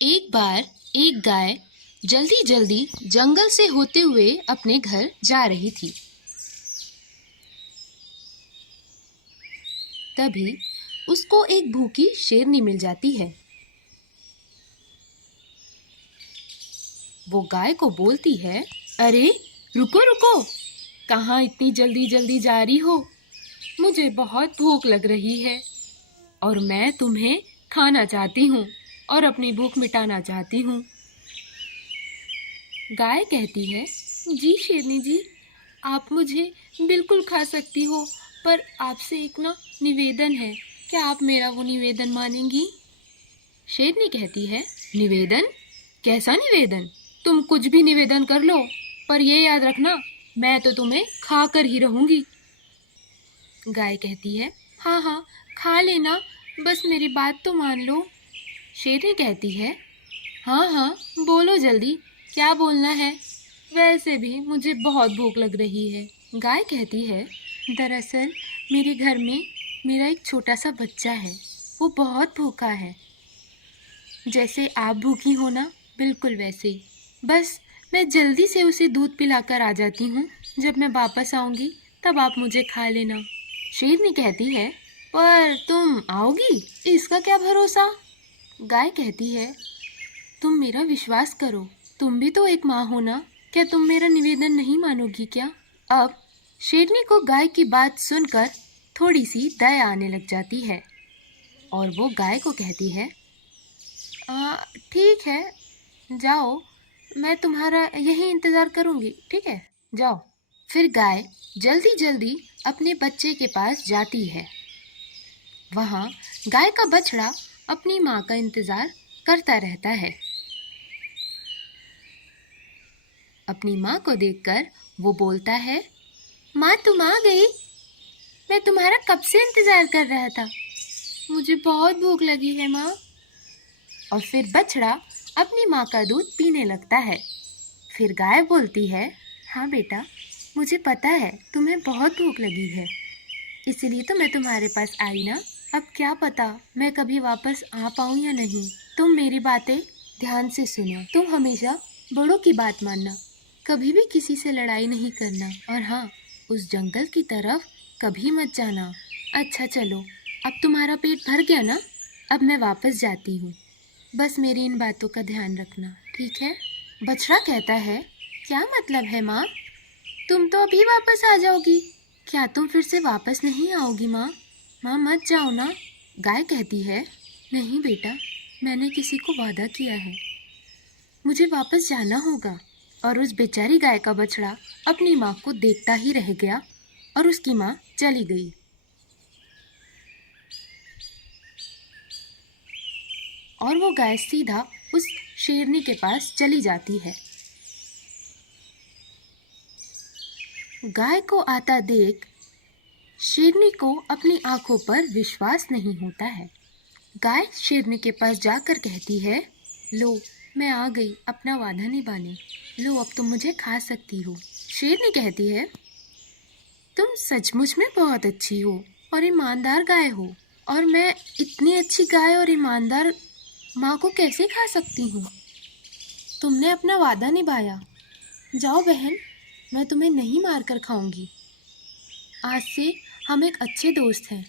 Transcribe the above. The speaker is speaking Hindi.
एक बार एक गाय जल्दी जल्दी जंगल से होते हुए अपने घर जा रही थी। तभी उसको एक भूखी शेरनी मिल जाती है। वो गाय को बोलती है, अरे रुको रुको, कहाँ इतनी जल्दी जल्दी जा रही हो? मुझे बहुत भूख लग रही है और मैं तुम्हें खाना चाहती हूँ और अपनी भूख मिटाना चाहती हूँ। गाय कहती है, जी शेरनी जी, आप मुझे बिल्कुल खा सकती हो, पर आपसे एक निवेदन है। क्या आप मेरा वो निवेदन मानेंगी? शेरनी कहती है, निवेदन? कैसा निवेदन? तुम कुछ भी निवेदन कर लो, पर ये याद रखना, मैं तो तुम्हें खा कर ही रहूंगी। गाय कहती है, हाँ हाँ खा लेना, बस मेरी बात तो मान लो। शेरनी कहती है, हाँ हाँ बोलो जल्दी, क्या बोलना है? वैसे भी मुझे बहुत भूख लग रही है। गाय कहती है, दरअसल मेरे घर में मेरा एक छोटा सा बच्चा है, वो बहुत भूखा है। जैसे आप भूखी हो ना, बिल्कुल वैसे ही। बस मैं जल्दी से उसे दूध पिलाकर आ जाती हूँ। जब मैं वापस आऊँगी तब आप मुझे खा लेना। शेरनी कहती है, पर तुम आओगी, इसका क्या भरोसा? गाय कहती है, तुम मेरा विश्वास करो, तुम भी तो एक माँ हो ना, क्या तुम मेरा निवेदन नहीं मानोगी क्या? अब शेरनी को गाय की बात सुनकर थोड़ी सी दया आने लग जाती है और वो गाय को कहती है, ठीक है, जाओ, मैं तुम्हारा यही इंतज़ार करूँगी, ठीक है, जाओ। फिर गाय जल्दी जल्दी अपने बच्चे के पास जाती है। वहाँ गाय का बछड़ा अपनी माँ का इंतज़ार करता रहता है। अपनी माँ को देखकर वो बोलता है, माँ तुम आ गई? मैं तुम्हारा कब से इंतज़ार कर रहा था। मुझे बहुत भूख लगी है माँ। और फिर बछड़ा अपनी माँ का दूध पीने लगता है। फिर गाय बोलती है, हाँ बेटा, मुझे पता है तुम्हें बहुत भूख लगी है, इसीलिए तो मैं तुम्हारे पास आई ना। अब क्या पता मैं कभी वापस आ पाऊँ या नहीं। तुम मेरी बातें ध्यान से सुनो। तुम हमेशा बड़ों की बात मानना, कभी भी किसी से लड़ाई नहीं करना, और हाँ, उस जंगल की तरफ कभी मत जाना। अच्छा चलो, अब तुम्हारा पेट भर गया ना, अब मैं वापस जाती हूँ। बस मेरी इन बातों का ध्यान रखना, ठीक है? बछड़ा कहता है, क्या मतलब है माँ? तुम तो अभी वापस आ जाओगी, क्या तुम फिर से वापस नहीं आओगी माँ? माँ मत जाओ ना। गाय कहती है, नहीं बेटा, मैंने किसी को वादा किया है, मुझे वापस जाना होगा। और उस बेचारी गाय का बछड़ा अपनी माँ को देखता ही रह गया और उसकी माँ चली गई। और वो गाय सीधा उस शेरनी के पास चली जाती है। गाय को आता देख शेरनी को अपनी आंखों पर विश्वास नहीं होता है। गाय शेरनी के पास जाकर कहती है, लो मैं आ गई अपना वादा निभाने, लो अब तुम मुझे खा सकती हो। शेरनी कहती है, तुम सचमुच में बहुत अच्छी हो और ईमानदार गाय हो, और मैं इतनी अच्छी गाय और ईमानदार माँ को कैसे खा सकती हूँ? तुमने अपना वादा निभाया। जाओ बहन, मैं तुम्हें नहीं मार कर खाऊंगी। आज से हम एक अच्छे दोस्त हैं।